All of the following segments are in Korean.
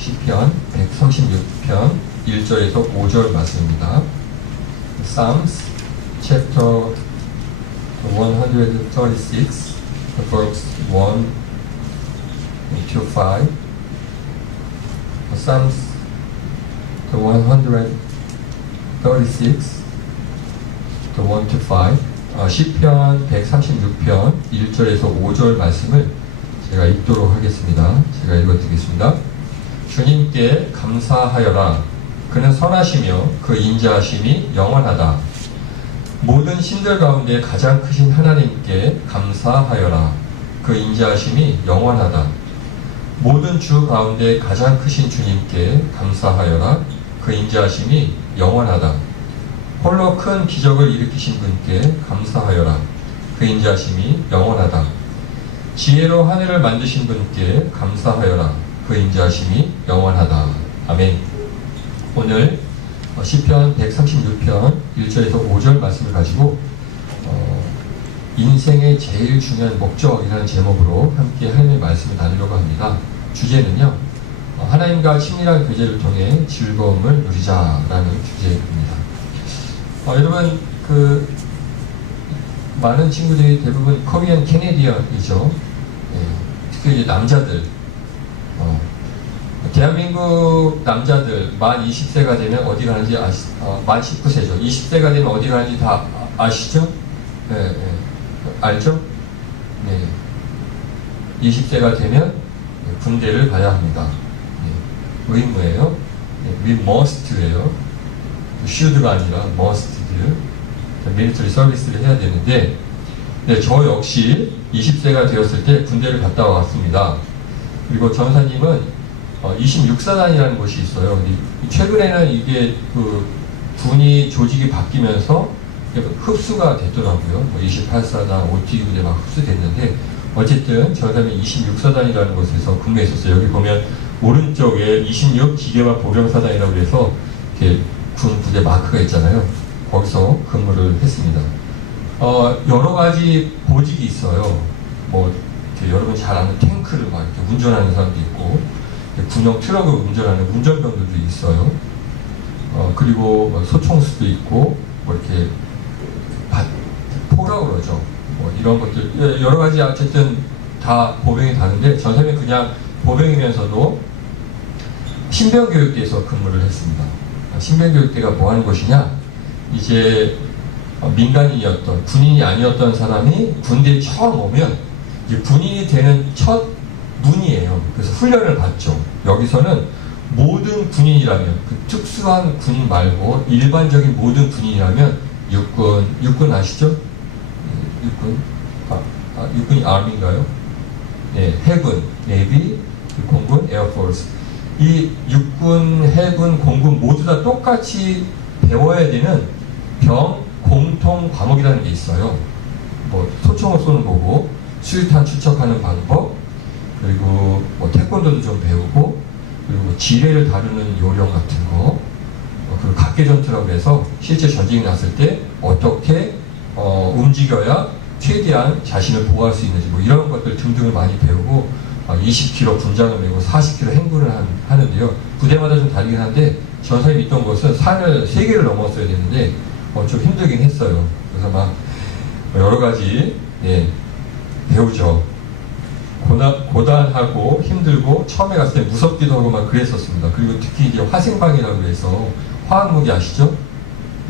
시편 136편 1절에서 5절 말씀입니다. Psalms chapter 136 verse 1 to 5. Psalms 136 1 to 5. 시편 136편 1절에서 5절 말씀을 제가 읽도록 하겠습니다. 제가 읽어드리겠습니다. 주님께 감사하여라. 그는 선하시며 그 인자하심이 영원하다. 모든 신들 가운데 가장 크신 하나님께 감사하여라. 그 인자하심이 영원하다. 모든 주 가운데 가장 크신 주님께 감사하여라. 그 인자하심이 영원하다. 홀로 큰 기적을 일으키신 분께 감사하여라. 그 인자하심이 영원하다. 지혜로 하늘을 만드신 분께 감사하여라. 그 인자하심이 영원하다. 아멘. 오늘 시편 136편 1절에서 5절 말씀을 가지고 인생의 제일 중요한 목적이라는 제목으로 함께 하나님의 말씀을 나누려고 합니다. 주제는요, 하나님과 친밀한 교제를 통해 즐거움을 누리자라는 주제입니다. 여러분, 많은 친구들이 대부분 코리안 캐네디언이죠. 특히 이제 남자들, 대한민국 남자들 만 20세가 되면 어디 가는지 만 19세죠. 20세가 되면 어디 가는지 다 아시죠? 네, 알죠? 네. 20세가 되면 군대를 가야 합니다. 네. 의무예요. 네. We must예요. should가 아니라 must들. 밀리터리 서비스를 해야 되는데, 네, 저 역시 20세가 되었을 때 군대를 갔다 왔습니다. 그리고 전사님은 26사단이라는 곳이 있어요. 근데 최근에는 이게 군이 조직이 바뀌면서 흡수가 됐더라고요. 뭐 28사단, OT 부대 막 흡수됐는데, 어쨌든 전사님이 26사단이라는 곳에서 근무했었어요. 여기 보면 오른쪽에 26 기계화 보병사단이라고 해서 이렇게 군 부대 마크가 있잖아요. 거기서 근무를 했습니다. 여러 가지 보직이 있어요. 뭐 여러분 잘 아는 탱크를 막 이렇게 운전하는 사람도 있고, 군용 트럭을 운전하는 운전병들도 있어요. 그리고 뭐 소총수도 있고, 뭐 이렇게 포라고 그러죠. 뭐 이런 것들 여러 가지 어쨌든 다 보병이 다른데, 전사님은 그냥 보병이면서도 신병교육대에서 근무를 했습니다. 신병교육대가 뭐 하는 곳이냐? 이제 민간인이었던, 군인이 아니었던 사람이 군대에 처음 오면 이제 군인이 되는 첫 문이에요. 그래서 훈련을 받죠. 여기서는 모든 군인이라면, 특수한 군인 말고 일반적인 모든 군인이라면 육군 아시죠? 육군이 아미인가요? 네, 해군, 네비, 공군, 에어포스. 이 육군, 해군, 공군 모두 다 똑같이 배워야 되는 병 공통 과목이라는 게 있어요. 뭐 소총을 쏘는 거고, 수류탄 추적하는 방법, 그리고 뭐 태권도도 좀 배우고, 그리고 지뢰를 다루는 요령 같은 거, 그리고 각계전투라고 해서 실제 전쟁이 났을 때 어떻게 움직여야 최대한 자신을 보호할 수 있는지, 뭐 이런 것들 등등을 많이 배우고, 20km 분장을 메고 40km 행군을 하는데요. 부대마다 좀 다르긴 한데, 전사님이 있던 곳은 산을 3개를 넘었어야 되는데 좀 힘들긴 했어요. 그래서 막 여러 가지 배우죠. 고단하고 힘들고, 처음에 갔을 때 무섭기도 하고 막 그랬었습니다. 그리고 특히 이제 화생방이라고 해서 화학무기 아시죠?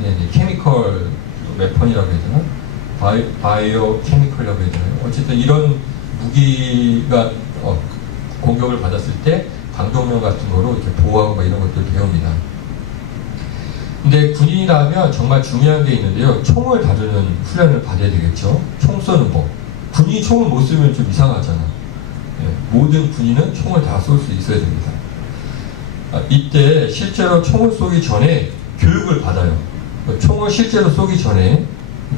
네, 케미컬 웨펀이라고 해야 되나? 바이오 케미컬이라고 해야 되나요? 어쨌든 이런 무기가 공격을 받았을 때 방독면 같은 거로 이렇게 보호하고 막 이런 것들 배웁니다. 근데 군인이라 하면 정말 중요한 게 있는데요. 총을 다루는 훈련을 받아야 되겠죠. 총 쏘는 법. 군인이 총을 못 쏘면 좀 이상하잖아. 모든 군인은 총을 다 쏠 수 있어야 됩니다. 이때 실제로 총을 쏘기 전에 교육을 받아요. 총을 실제로 쏘기 전에,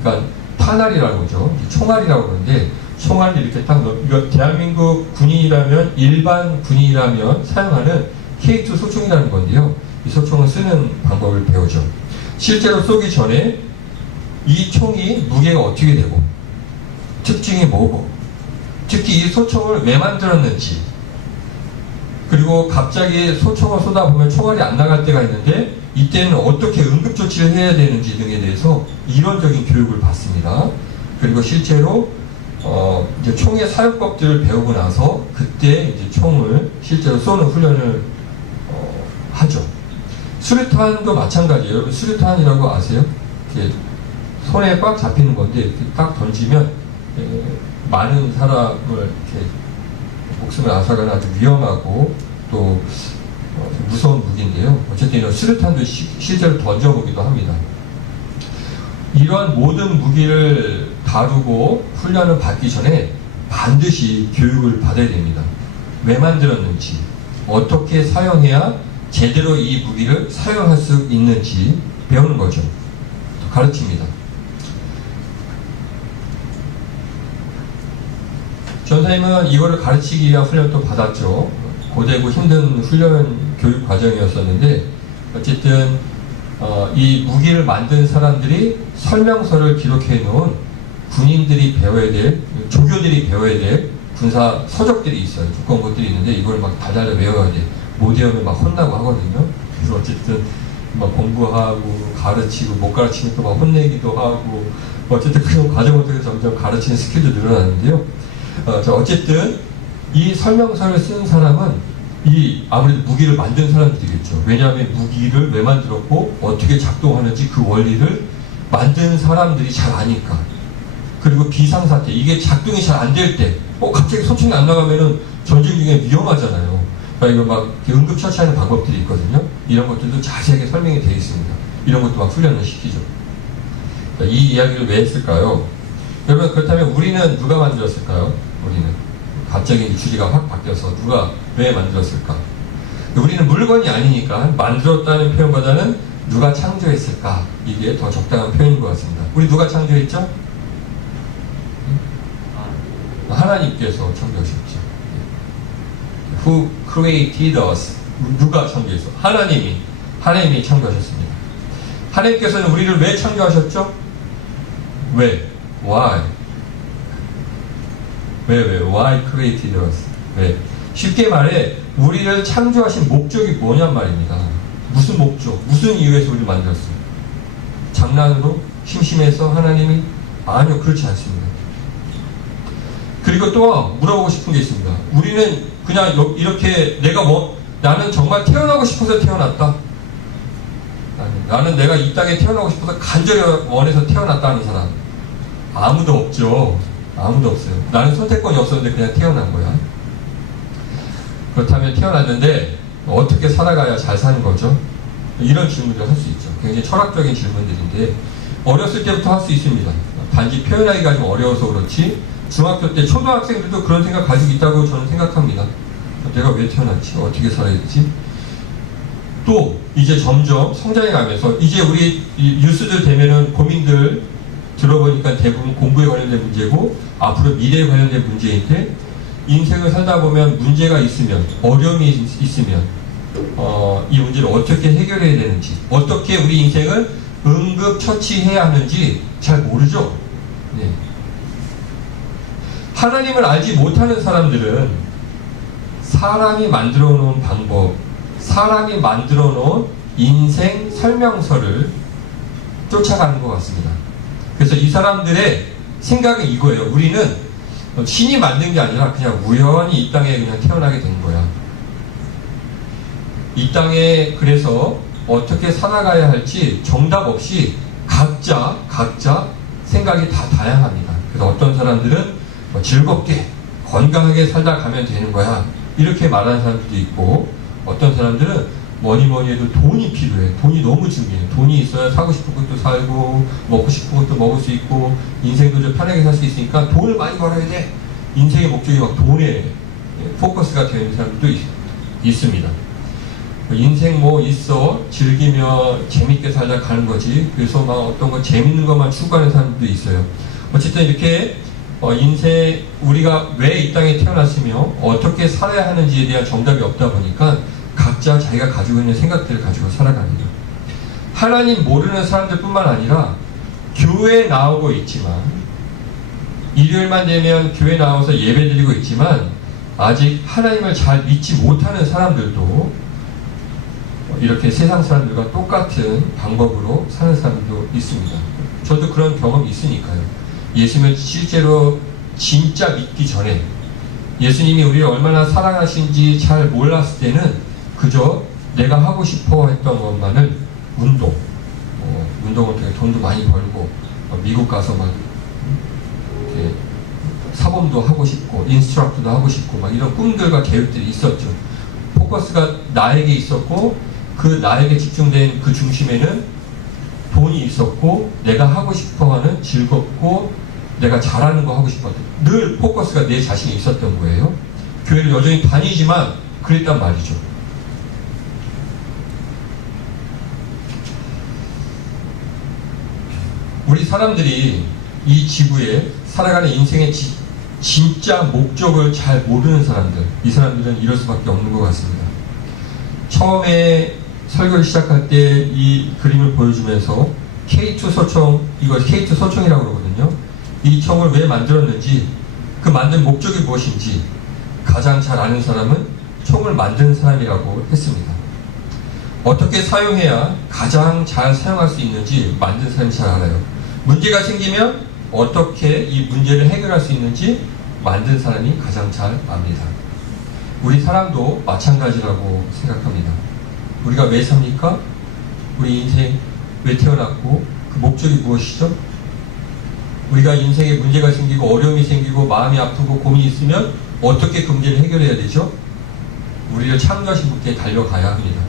그러니까 탄알이라고 그러죠. 총알이라고 그러는데, 총알을 이렇게 딱 이거 대한민국 군인이라면, 일반 군인이라면 사용하는 K2 소총이라는 건데요. 이 소총을 쓰는 방법을 배우죠. 실제로 쏘기 전에 이 총이 무게가 어떻게 되고, 특징이 뭐고, 특히 이 소총을 왜 만들었는지, 그리고 갑자기 소총을 쏘다보면 총알이 안 나갈 때가 있는데 이때는 어떻게 응급조치를 해야 되는지 등에 대해서 이론적인 교육을 받습니다. 그리고 실제로 이제 총의 사용법들을 배우고 나서 그때 이제 총을 실제로 쏘는 훈련을 하죠. 수류탄도 마찬가지예요. 여러분 수류탄이라고 아세요? 이렇게 손에 꽉 잡히는 건데 이렇게 딱 던지면 많은 사람을 이렇게 목숨을 앗아가는 아주 위험하고 또 무서운 무기인데요. 어쨌든 수류탄도 실제로 던져보기도 합니다. 이런 모든 무기를 다루고 훈련을 받기 전에 반드시 교육을 받아야 됩니다. 왜 만들었는지, 어떻게 사용해야 제대로 이 무기를 사용할 수 있는지 배우는 거죠. 가르칩니다. 전사님은 이거를 가르치기 위한 훈련도 받았죠. 고되고 힘든 훈련 교육 과정이었었는데 어쨌든 이 무기를 만든 사람들이 설명서를 기록해 놓은 군인들이 배워야 될, 조교들이 배워야 될 군사 서적들이 있어요. 두꺼운 것들이 있는데 이걸 막 달달달 외워야 돼. 못 외우면 막 혼나고 하거든요. 그래서 어쨌든 막 공부하고 가르치고 못 가르치면 또 막 혼내기도 하고 어쨌든 그런 과정을 통해서 점점 가르치는 스킬도 늘어나는데요. 어쨌든 이 설명서를 쓴 사람은 이 아무래도 무기를 만든 사람들이겠죠. 왜냐하면 무기를 왜 만들었고 어떻게 작동하는지 그 원리를 만든 사람들이 잘 아니까. 그리고 비상사태, 이게 작동이 잘 안 될 때, 갑자기 소총이 안 나가면은 전쟁 중에 위험하잖아요. 그러니까 이거 막 응급처치하는 방법들이 있거든요. 이런 것들도 자세하게 설명이 되어 있습니다. 이런 것도 막 훈련을 시키죠. 이 이야기를 왜 했을까요? 여러분, 그렇다면 우리는 누가 만들었을까요? 우리는 갑자기 주제가 확 바뀌어서 누가 왜 만들었을까? 우리는 물건이 아니니까 만들었다는 표현보다는 누가 창조했을까? 이게 더 적당한 표현인 것 같습니다. 우리 누가 창조했죠? 하나님께서 창조하셨죠. Who created us? 누가 창조했어? 하나님이 창조하셨습니다. 하나님께서는 우리를 왜 창조하셨죠? 왜? Why? Why created us? 왜? 쉽게 말해 우리를 창조하신 목적이 뭐냔 말입니다. 무슨 목적? 무슨 이유에서 우리를 만들었어요? 장난으로? 심심해서 하나님이? 아니요, 그렇지 않습니다. 그리고 또 물어보고 싶은 게 있습니다. 우리는 그냥 이렇게 나는 정말 태어나고 싶어서 태어났다. 나는 내가 이 땅에 태어나고 싶어서 간절히 원해서 태어났다는 사람 아무도 없죠. 아무도 없어요. 나는 선택권이 없었는데 그냥 태어난 거야. 그렇다면 태어났는데 어떻게 살아가야 잘 사는 거죠? 이런 질문을 할 수 있죠. 굉장히 철학적인 질문들인데 어렸을 때부터 할 수 있습니다. 단지 표현하기가 좀 어려워서 그렇지 중학교 때 초등학생들도 그런 생각 가지고 있다고 저는 생각합니다. 내가 왜 태어났지? 어떻게 살아야 되지? 또 이제 점점 성장해 가면서 이제 우리 뉴스들 되면은 고민들 들어보니까 대부분 공부에 관련된 문제고 앞으로 미래에 관련된 문제인데 인생을 살다 보면 문제가 있으면 어려움이 있으면 이 문제를 어떻게 해결해야 되는지 어떻게 우리 인생을 응급처치해야 하는지 잘 모르죠. 네. 하나님을 알지 못하는 사람들은 사람이 만들어 놓은 방법, 사람이 만들어 놓은 인생 설명서를 쫓아가는 것 같습니다. 그래서 이 사람들의 생각은 이거예요. 우리는 신이 만든 게 아니라 그냥 우연히 이 땅에 그냥 태어나게 된 거야. 이 땅에 그래서 어떻게 살아가야 할지 정답 없이 각자 생각이 다 다양합니다. 그래서 어떤 사람들은 즐겁게 건강하게 살다 가면 되는 거야 이렇게 말하는 사람들도 있고 어떤 사람들은 뭐니 해도 돈이 필요해. 돈이 너무 중요해. 돈이 있어야 사고 싶은 것도 살고 먹고 싶은 것도 먹을 수 있고 인생도 좀 편하게 살 수 있으니까 돈을 많이 벌어야 돼. 인생의 목적이 막 돈에 포커스가 되어 있는 사람들도 있습니다. 인생 뭐 있어 즐기며 재밌게 살다 가는 거지. 그래서 막 어떤 거 재밌는 것만 추구하는 사람들도 있어요. 어쨌든 이렇게 인생 우리가 왜 이 땅에 태어났으며 어떻게 살아야 하는지에 대한 정답이 없다 보니까 각자 자기가 가지고 있는 생각들을 가지고 살아갑니다. 하나님 모르는 사람들 뿐만 아니라 교회 나오고 있지만 일요일만 되면 교회 나와서 예배 드리고 있지만 아직 하나님을 잘 믿지 못하는 사람들도 이렇게 세상 사람들과 똑같은 방법으로 사는 사람도 있습니다. 저도 그런 경험이 있으니까요. 예수님을 실제로 진짜 믿기 전에 예수님이 우리를 얼마나 사랑하신지 잘 몰랐을 때는 그저 내가 하고 싶어 했던 것만은 운동을 통해 돈도 많이 벌고 미국 가서 막 이렇게 사범도 하고 싶고 인스트럭터도 하고 싶고 막 이런 꿈들과 계획들이 있었죠. 포커스가 나에게 있었고 그 나에게 집중된 그 중심에는 돈이 있었고 내가 하고 싶어하는 즐겁고 내가 잘하는 거 하고 싶었던 늘 포커스가 내 자신에 있었던 거예요. 교회를 여전히 다니지만 그랬단 말이죠. 우리 사람들이 이 지구에 살아가는 인생의 진짜 목적을 잘 모르는 사람들, 이 사람들은 이럴 수밖에 없는 것 같습니다. 처음에 설교를 시작할 때 이 그림을 보여주면서 K2 소총, 이거 K2 소총이라고 그러거든요. 이 총을 왜 만들었는지, 그 만든 목적이 무엇인지 가장 잘 아는 사람은 총을 만드는 사람이라고 했습니다. 어떻게 사용해야 가장 잘 사용할 수 있는지 만든 사람이 잘 알아요. 문제가 생기면 어떻게 이 문제를 해결할 수 있는지 만든 사람이 가장 잘 압니다. 우리 사람도 마찬가지라고 생각합니다. 우리가 왜 삽니까? 우리 인생 왜 태어났고 그 목적이 무엇이죠? 우리가 인생에 문제가 생기고 어려움이 생기고 마음이 아프고 고민이 있으면 어떻게 그 문제를 해결해야 되죠? 우리를 창조하신 분께 달려가야 합니다.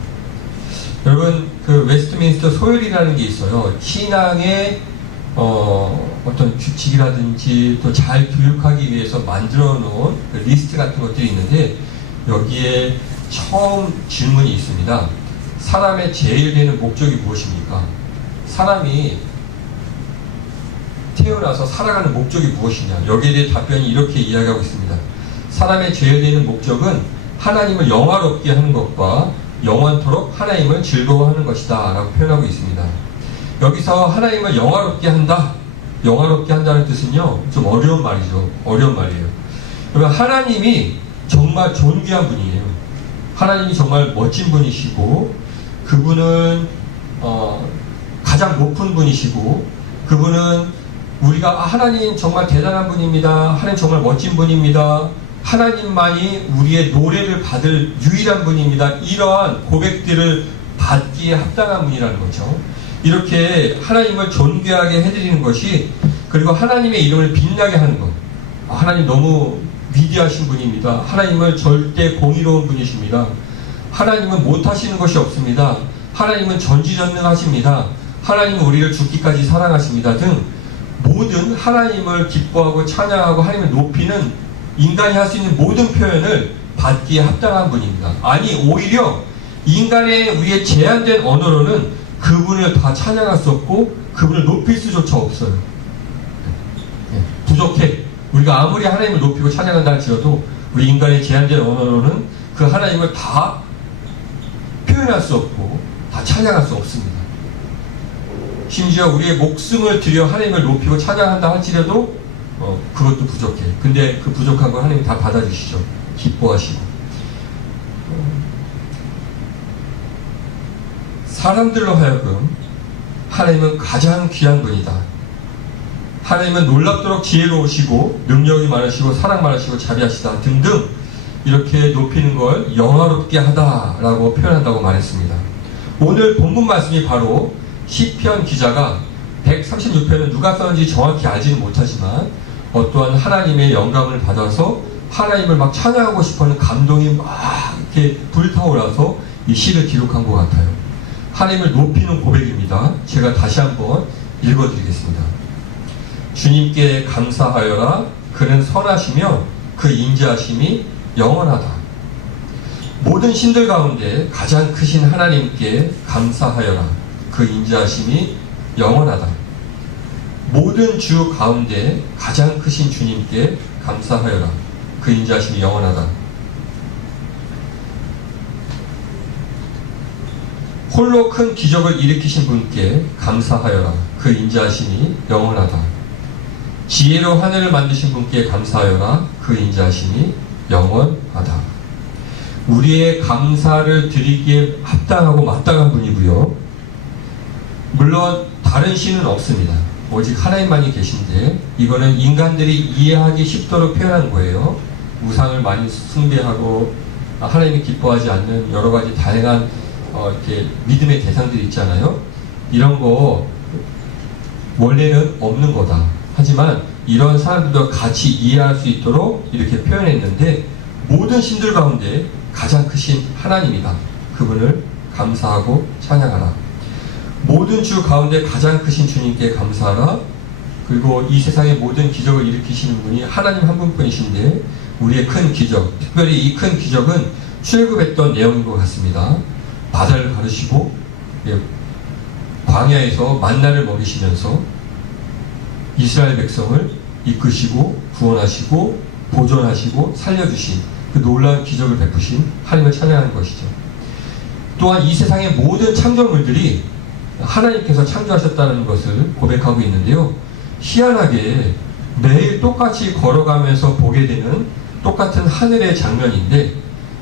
여러분, 그 웨스트민스터 소열이라는 게 있어요. 신앙의 어떤 규칙이라든지 또 잘 교육하기 위해서 만들어 놓은 그 리스트 같은 것들이 있는데 여기에 처음 질문이 있습니다. 사람의 제일 되는 목적이 무엇입니까? 사람이 태어나서 살아가는 목적이 무엇이냐? 여기에 대해 답변이 이렇게 이야기하고 있습니다. 사람의 제일 되는 목적은 하나님을 영화롭게 하는 것과 영원토록 하나님을 즐거워하는 것이다 라고 표현하고 있습니다. 여기서 하나님을 영화롭게 한다, 영화롭게 한다는 뜻은요 좀 어려운 말이죠. 어려운 말이에요. 그러면 하나님이 정말 존귀한 분이에요. 하나님이 정말 멋진 분이시고 그분은 가장 높은 분이시고 그분은 우리가 하나님 정말 대단한 분입니다. 하나님 정말 멋진 분입니다. 하나님만이 우리의 노래를 받을 유일한 분입니다. 이러한 고백들을 받기에 합당한 분이라는 거죠. 이렇게 하나님을 존귀하게 해드리는 것이 그리고 하나님의 이름을 빛나게 하는 것. 하나님 너무 위대하신 분입니다. 하나님은 절대 공의로운 분이십니다. 하나님은 못하시는 것이 없습니다. 하나님은 전지전능하십니다. 하나님은 우리를 죽기까지 사랑하십니다. 등 모든 하나님을 기뻐하고 찬양하고 하나님을 높이는 인간이 할 수 있는 모든 표현을 받기에 합당한 분입니다. 아니 오히려 인간의 우리의 제한된 언어로는 그분을 다 찬양할 수 없고 그분을 높일 수조차 없어요. 부족해. 우리가 아무리 하나님을 높이고 찬양한다 할지라도 우리 인간의 제한된 언어로는 그 하나님을 다 표현할 수 없고 다 찬양할 수 없습니다. 심지어 우리의 목숨을 들여 하나님을 높이고 찬양한다 할지라도 그것도 부족해. 근데 그 부족한 걸 하나님이 다 받아주시죠. 기뻐하시고. 사람들로 하여금 하나님은 가장 귀한 분이다. 하나님은 놀랍도록 지혜로우시고 능력이 많으시고 사랑 많으시고 자비하시다 등등 이렇게 높이는 걸 영화롭게 하다라고 표현한다고 말했습니다. 오늘 본문 말씀이 바로 시편 기자가 136편은 누가 썼는지 정확히 알지는 못하지만 어떠한 하나님의 영감을 받아서 하나님을 막 찬양하고 싶어하는 감동이 막 이렇게 불타올라서 이 시를 기록한 것 같아요. 하나님을 높이는 고백입니다. 제가 다시 한번 읽어드리겠습니다. 주님께 감사하여라. 그는 선하시며 그 인자하심이 영원하다. 모든 신들 가운데 가장 크신 하나님께 감사하여라. 그 인자하심이 영원하다. 모든 주 가운데 가장 크신 주님께 감사하여라. 그 인자하심이 영원하다. 홀로 큰 기적을 일으키신 분께 감사하여라. 그 인자하심이 영원하다. 지혜로 하늘을 만드신 분께 감사하여라. 그 인자하심이 영원하다. 우리의 감사를 드리기에 합당하고 마땅한 분이고요. 물론 다른 신은 없습니다. 오직 하나님만이 계신데 이거는 인간들이 이해하기 쉽도록 표현한 거예요. 우상을 많이 숭배하고 하나님이 기뻐하지 않는 여러 가지 다양한 이렇게 믿음의 대상들이 있잖아요. 이런 거 원래는 없는 거다. 하지만 이런 사람들도 같이 이해할 수 있도록 이렇게 표현했는데 모든 신들 가운데 가장 크신 하나님이다. 그분을 감사하고 찬양하라. 모든 주 가운데 가장 크신 주님께 감사하라. 그리고 이 세상의 모든 기적을 일으키시는 분이 하나님 한 분뿐이신데 우리의 큰 기적, 특별히 이 큰 기적은 출애굽했던 내용인 것 같습니다. 바다를 가르시고 광야에서 만나를 먹이시면서 이스라엘 백성을 이끄시고 구원하시고 보존하시고 살려주신 그 놀라운 기적을 베푸신 하나님을 찬양하는 것이죠. 또한 이 세상의 모든 창조물들이 하나님께서 창조하셨다는 것을 고백하고 있는데요. 희한하게 매일 똑같이 걸어가면서 보게 되는 똑같은 하늘의 장면인데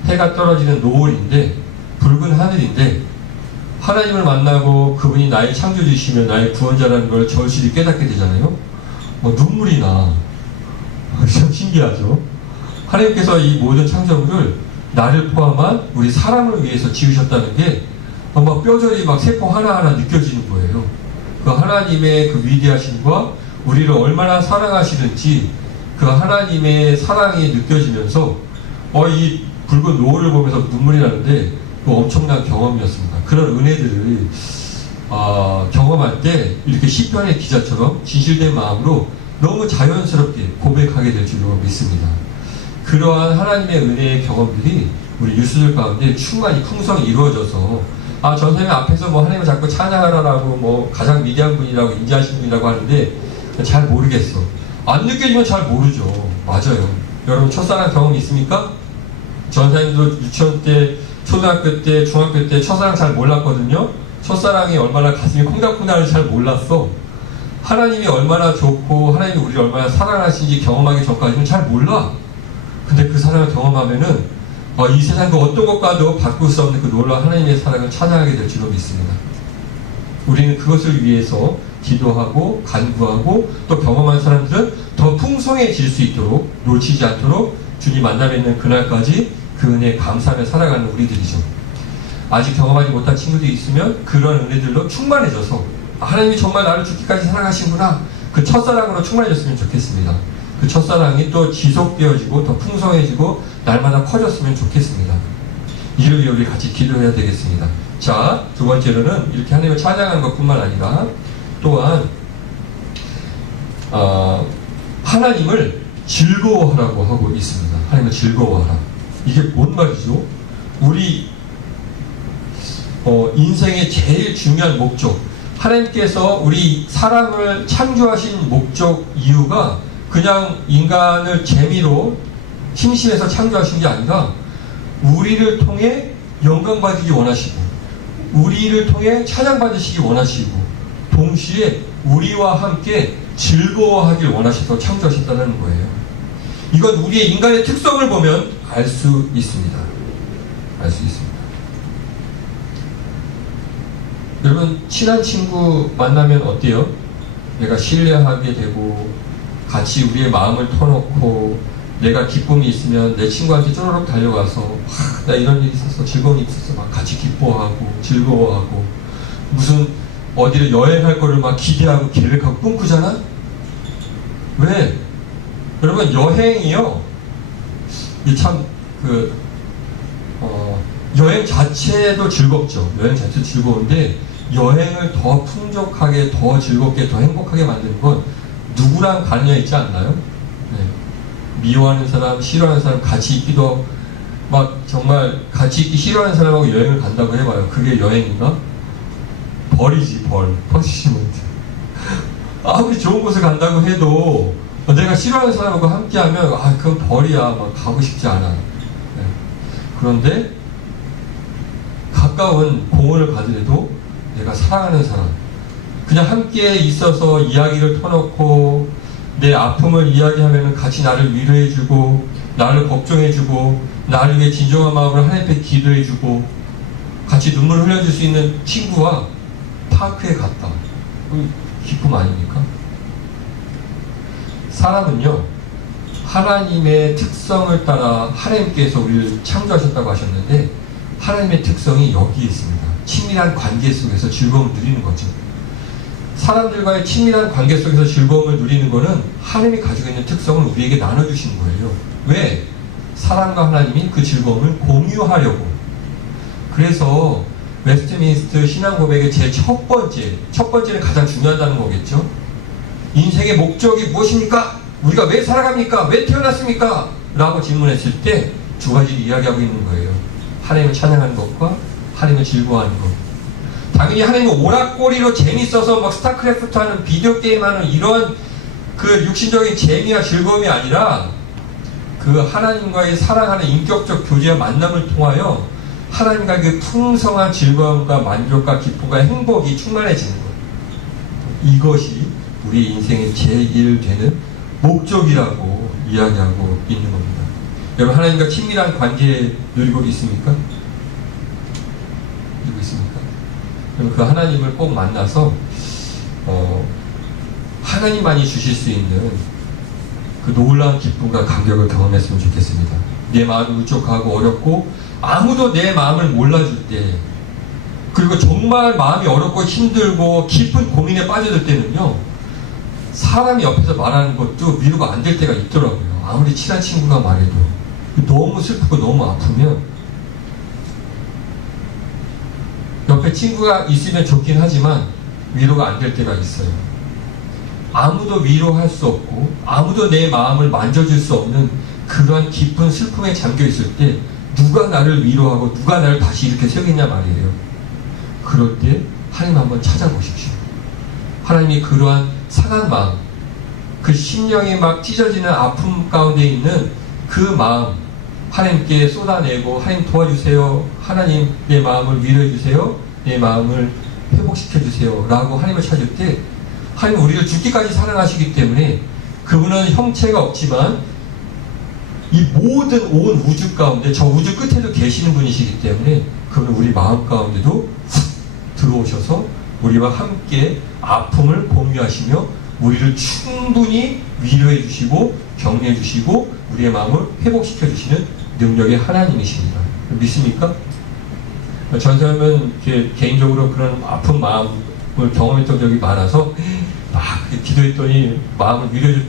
해가 떨어지는 노을인데 붉은 하늘인데 하나님을 만나고 그분이 나의 창조주시며 나의 구원자라는 걸 절실히 깨닫게 되잖아요. 눈물이 나. 참 신기하죠. 하나님께서 이 모든 창조물을 나를 포함한 우리 사람을 위해서 지으셨다는 게 막 뼈저리 막 세포 하나하나 느껴지는 거예요. 그 하나님의 그 위대하심과 우리를 얼마나 사랑하시는지 그 하나님의 사랑이 느껴지면서 이 붉은 노을을 보면서 눈물이 나는데 엄청난 경험이었습니다. 그런 은혜들을 경험할 때 이렇게 시편의 기자처럼 진실된 마음으로 너무 자연스럽게 고백하게 될 줄로 믿습니다. 그러한 하나님의 은혜의 경험들이 우리 유수들 가운데 충만히 풍성히 이루어져서 전 선생님 앞에서 하나님을 자꾸 찬양하라고 가장 위대한 분이라고 인지하시는 분이라고 하는데 잘 모르겠어. 안 느껴지면 잘 모르죠. 맞아요. 여러분 첫사랑 경험 있습니까? 전 선생님도 유치원 때, 초등학교 때, 중학교 때 첫사랑 잘 몰랐거든요. 첫사랑이 얼마나 가슴이 콩닥콩닥한지 잘 몰랐어. 하나님이 얼마나 좋고 하나님이 우리를 얼마나 사랑하시는지 경험하기 전까지는 잘 몰라. 근데 그 사랑을 경험하면은 이 세상 그 어떤 것과도 바꿀 수 없는 그 놀라운 하나님의 사랑을 찬양하게 될 줄로 믿습니다. 우리는 그것을 위해서 기도하고 간구하고 또 경험한 사람들은 더 풍성해질 수 있도록 놓치지 않도록 주님 만나 뵙는 그날까지 그 은혜에 감사하며 살아가는 우리들이죠. 아직 경험하지 못한 친구들이 있으면 그런 은혜들로 충만해져서 하나님이 정말 나를 죽기까지 사랑하시구나, 그 첫사랑으로 충만해졌으면 좋겠습니다. 그 첫사랑이 또 지속되어지고 더 풍성해지고 날마다 커졌으면 좋겠습니다. 이를 위해 우리 같이 기도해야 되겠습니다. 자, 두 번째로는 이렇게 하나님을 찬양하는 것뿐만 아니라 또한 하나님을 즐거워하라고 하고 있습니다. 하나님을 즐거워하라. 이게 뭔 말이죠? 우리 인생의 제일 중요한 목적, 하나님께서 우리 사람을 창조하신 목적 이유가 그냥 인간을 재미로 심심해서 창조하신 게 아니라 우리를 통해 영광받기 원하시고 우리를 통해 찬양받으시기 원하시고 동시에 우리와 함께 즐거워하길 원하셔서 창조하셨다는 거예요. 이건 우리의 인간의 특성을 보면 알 수 있습니다. 알 수 있습니다. 여러분, 친한 친구 만나면 어때요? 내가 신뢰하게 되고 같이 우리의 마음을 터놓고 내가 기쁨이 있으면 내 친구한테 쪼르륵 달려가서 나 이런 일이 있었어, 즐거운 일이 있었어, 막 같이 기뻐하고 즐거워하고 무슨 어디를 여행할 거를 막 기대하고 계획하고 꿈꾸잖아? 왜? 여러분, 여행이요, 이 참 여행 자체도 즐겁죠. 여행 자체도 즐거운데 여행을 더 풍족하게, 더 즐겁게, 더 행복하게 만드는 건 누구랑 가느냐 있지 않나요? 네. 미워하는 사람, 싫어하는 사람 같이 있기도, 막 정말 같이 있기 싫어하는 사람하고 여행을 간다고 해봐요. 그게 여행인가? 벌이지, 벌. 퍼니시먼트. 아무리 좋은 곳을 간다고 해도 내가 싫어하는 사람하고 함께하면 그건 벌이야. 막 가고 싶지 않아. 네. 그런데 가까운 공원을 가더라도 내가 사랑하는 사람, 그냥 함께 있어서 이야기를 터놓고 내 아픔을 이야기하면 같이 나를 위로해주고 나를 걱정해주고 나를 위해 진정한 마음으로 하나님 앞에 기도해주고 같이 눈물을 흘려줄 수 있는 친구와 파크에 갔다. 기쁨 아닙니까? 사람은요, 하나님의 특성을 따라 하나님께서 우리를 창조하셨다고 하셨는데 하나님의 특성이 여기에 있습니다. 친밀한 관계 속에서 즐거움을 누리는 거죠. 사람들과의 친밀한 관계 속에서 즐거움을 누리는 것은 하나님이 가지고 있는 특성을 우리에게 나눠주신 거예요. 왜? 사람과 하나님이 그 즐거움을 공유하려고. 그래서 웨스트민스터 신앙 고백의 제 첫 번째는 가장 중요하다는 거겠죠. 인생의 목적이 무엇입니까? 우리가 왜 살아갑니까? 왜 태어났습니까? 라고 질문했을 때 두 가지를 이야기하고 있는 거예요. 하나님을 찬양하는 것과 하나님을 즐거워하는 것. 당연히 하나님은 오락거리로 재밌어서 막 스타크래프트 하는 비디오 게임 하는 이런 그 육신적인 재미와 즐거움이 아니라 그 하나님과의 사랑하는 인격적 교제와 만남을 통하여 하나님과 그 풍성한 즐거움과 만족과 기쁨과 행복이 충만해지는 거예요. 이것이 우리 인생의 제1 되는 목적이라고 이야기하고 있는 겁니다. 여러분, 하나님과 친밀한 관계 누리고 있습니까? 누리고 있습니까? 그럼 그 하나님을 꼭 만나서 하나님만이 주실 수 있는 그 놀라운 기쁨과 감격을 경험했으면 좋겠습니다. 내 마음이 울적하고 어렵고 아무도 내 마음을 몰라줄 때, 그리고 정말 마음이 어렵고 힘들고 깊은 고민에 빠져들 때는요, 사람이 옆에서 말하는 것도 위로가 안 될 때가 있더라고요. 아무리 친한 친구가 말해도 너무 슬프고 너무 아프면 옆에 친구가 있으면 좋긴 하지만 위로가 안 될 때가 있어요. 아무도 위로할 수 없고 아무도 내 마음을 만져줄 수 없는 그러한 깊은 슬픔에 잠겨 있을 때 누가 나를 위로하고 누가 나를 다시 이렇게 세우겠냐 말이에요. 그럴 때 하나님 한번 찾아보십시오. 하나님이 그러한 상한 마음, 그 심령이 막 찢어지는 아픔 가운데 있는 그 마음 하나님께 쏟아내고, 하나님 도와주세요, 하나님 내 마음을 위로해 주세요, 내 마음을 회복시켜 주세요 라고 하나님을 찾을 때 하나님은 우리를 죽기까지 사랑하시기 때문에 그분은 형체가 없지만 이 모든 온 우주 가운데 저 우주 끝에도 계시는 분이시기 때문에 그분은 우리 마음 가운데도 훅 들어오셔서 우리와 함께 아픔을 공유하시며 우리를 충분히 위로해 주시고 격려해 주시고 우리의 마음을 회복시켜 주시는 능력의 하나님이십니다. 믿습니까? 전 사람은 개인적으로 그런 아픈 마음을 경험했던 적이 많아서 막 기도했더니 마음을 위로해줄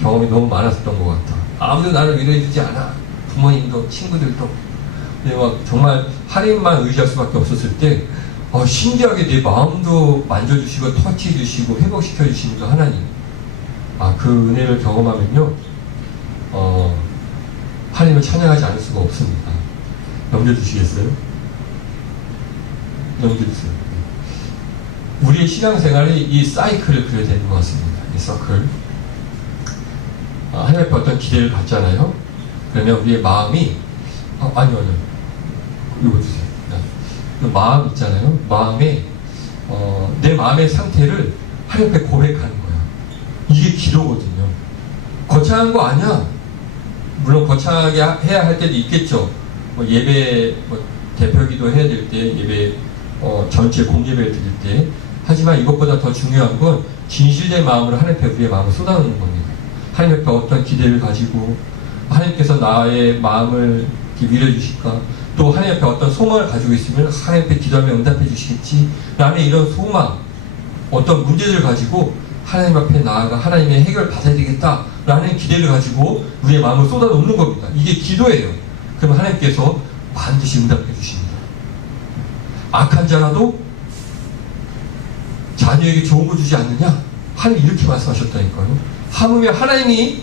경험이 너무 많았었던 것 같아. 아무도 나를 위로해주지 않아. 부모님도 친구들도. 근데 막 정말 하나님만 의지할 수밖에 없었을 때 신기하게 내 마음도 만져주시고 터치해주시고 회복시켜주시는 그 하나님, 그 은혜를 경험하면요 하나님을 찬양하지 않을 수가 없습니다. 넘겨주시겠어요? 넘겨주세요. 우리의 신앙생활이 이 사이클을 그려야 되는 것 같습니다. 이 서클. 하나님 앞에 어떤 기대를 갖잖아요. 그러면 우리의 마음이 아니요 이거 주세요. 그 마음 있잖아요. 마음에 내 마음의 상태를 하나님 앞에 고백하는 거야. 이게 기도거든요. 거창한 거 아니야. 물론 거창하게 해야 할 때도 있겠죠. 예배 대표기도 해야 될 때, 예배 전체 공예배를 드릴 때. 하지만 이것보다 더 중요한 건 진실된 마음으로 하나님 앞에 우리의 마음을 쏟아놓는 겁니다. 하나님 앞에 어떤 기대를 가지고 하나님께서 나의 마음을 위로해 주실까, 또 하나님 앞에 어떤 소망을 가지고 있으면 하나님 앞에 기도하면 응답해 주시겠지 라는 이런 소망, 어떤 문제를 가지고 하나님 앞에 나아가 하나님의 해결을 받아야 되겠다 라는 기대를 가지고 우리의 마음을 쏟아놓는 겁니다. 이게 기도예요. 그럼 하나님께서 반드시 응답해 주십니다. 악한 자라도 자녀에게 좋은 거 주지 않느냐? 하나님 이렇게 말씀하셨다니까요. 하물며 하나님이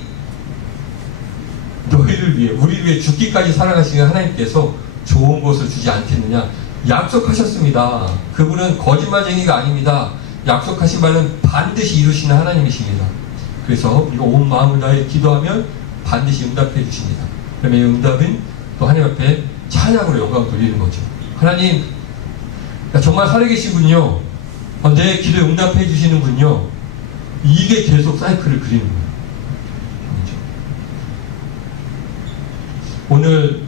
너희를 위해, 우리를 위해 죽기까지 사랑하시는 하나님께서 좋은 것을 주지 않겠느냐? 약속하셨습니다. 그분은 거짓말쟁이가 아닙니다. 약속하신 말은 반드시 이루시는 하나님이십니다. 그래서 우리가 온 마음을 다해 기도하면 반드시 응답해 주십니다. 그러면 이 응답은 또 하나님 앞에 찬양으로 영광을 돌리는 거죠. 하나님, 정말 살아계시군요. 내 기도에 응답해 주시는군요. 이게 계속 사이클을 그리는 거예요. 오늘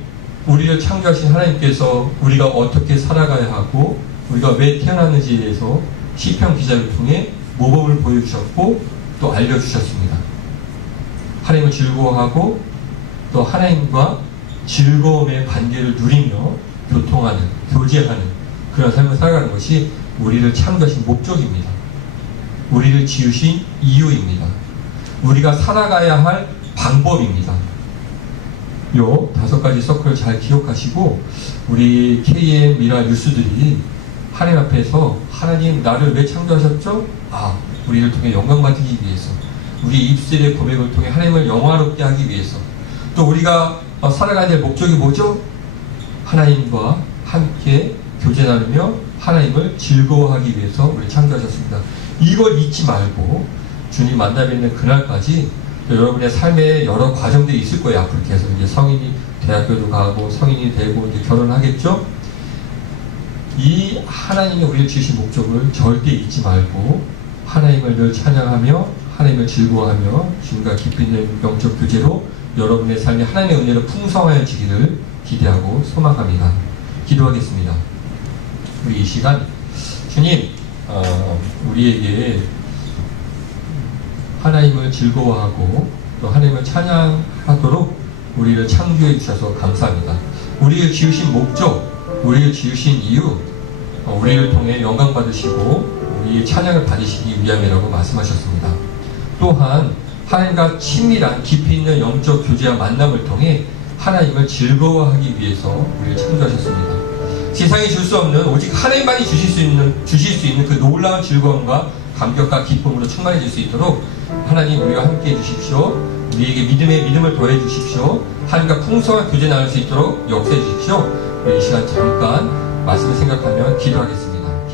우리를 창조하신 하나님께서 우리가 어떻게 살아가야 하고 우리가 왜 태어났는지에 대해서 시편 기자를 통해 모범을 보여주셨고 또 알려주셨습니다. 하나님을 즐거워하고 또 하나님과 즐거움의 관계를 누리며 교통하는, 교제하는 그런 삶을 살아가는 것이 우리를 창조하신 목적입니다. 우리를 지으신 이유입니다. 우리가 살아가야 할 방법입니다. 요 5가지 서클을 잘 기억하시고 우리 KM 미라 뉴스들이 하나님 앞에서 하나님 나를 왜 창조하셨죠? 우리를 통해 영광 받기 위해서, 우리 입술의 고백을 통해 하나님을 영화롭게 하기 위해서, 또 우리가 살아가야 될 목적이 뭐죠? 하나님과 함께 교제 나누며 하나님을 즐거워하기 위해서 우리를 창조하셨습니다. 이걸 잊지 말고 주님 만나 뵙는 그날까지 여러분의 삶에 여러 과정들이 있을 거예요. 앞으로 계속 이제 성인이 대학교도 가고 성인이 되고 이제 결혼하겠죠? 이 하나님이 우리를 지으신 목적을 절대 잊지 말고 하나님을 늘 찬양하며 하나님을 즐거워하며 주님과 깊이 있는 영적 교제로 여러분의 삶이 하나님의 은혜로 풍성하여지기를 기대하고 소망합니다. 기도하겠습니다. 우리 이 시간 주님 우리에게 하나님을 즐거워하고 또 하나님을 찬양하도록 우리를 창조해 주셔서 감사합니다. 우리를 지으신 목적, 우리를 지으신 이유, 우리를 통해 영광 받으시고 우리의 찬양을 받으시기 위함이라고 말씀하셨습니다. 또한 하나님과 친밀한 깊이 있는 영적 교제와 만남을 통해 하나님을 즐거워하기 위해서 우리를 창조하셨습니다. 세상이 줄 수 없는 오직 하나님만이 주실 수 있는 그 놀라운 즐거움과 감격과 기쁨으로 충만해질 수 있도록 하나님 우리와 함께 해주십시오. 우리에게 믿음을 더해 주십시오. 하나님과 풍성한 교제 나눌 수 있도록 역사해 주십시오. 우리 이 시간 잠깐 말씀을 생각하며 기도하겠습니다.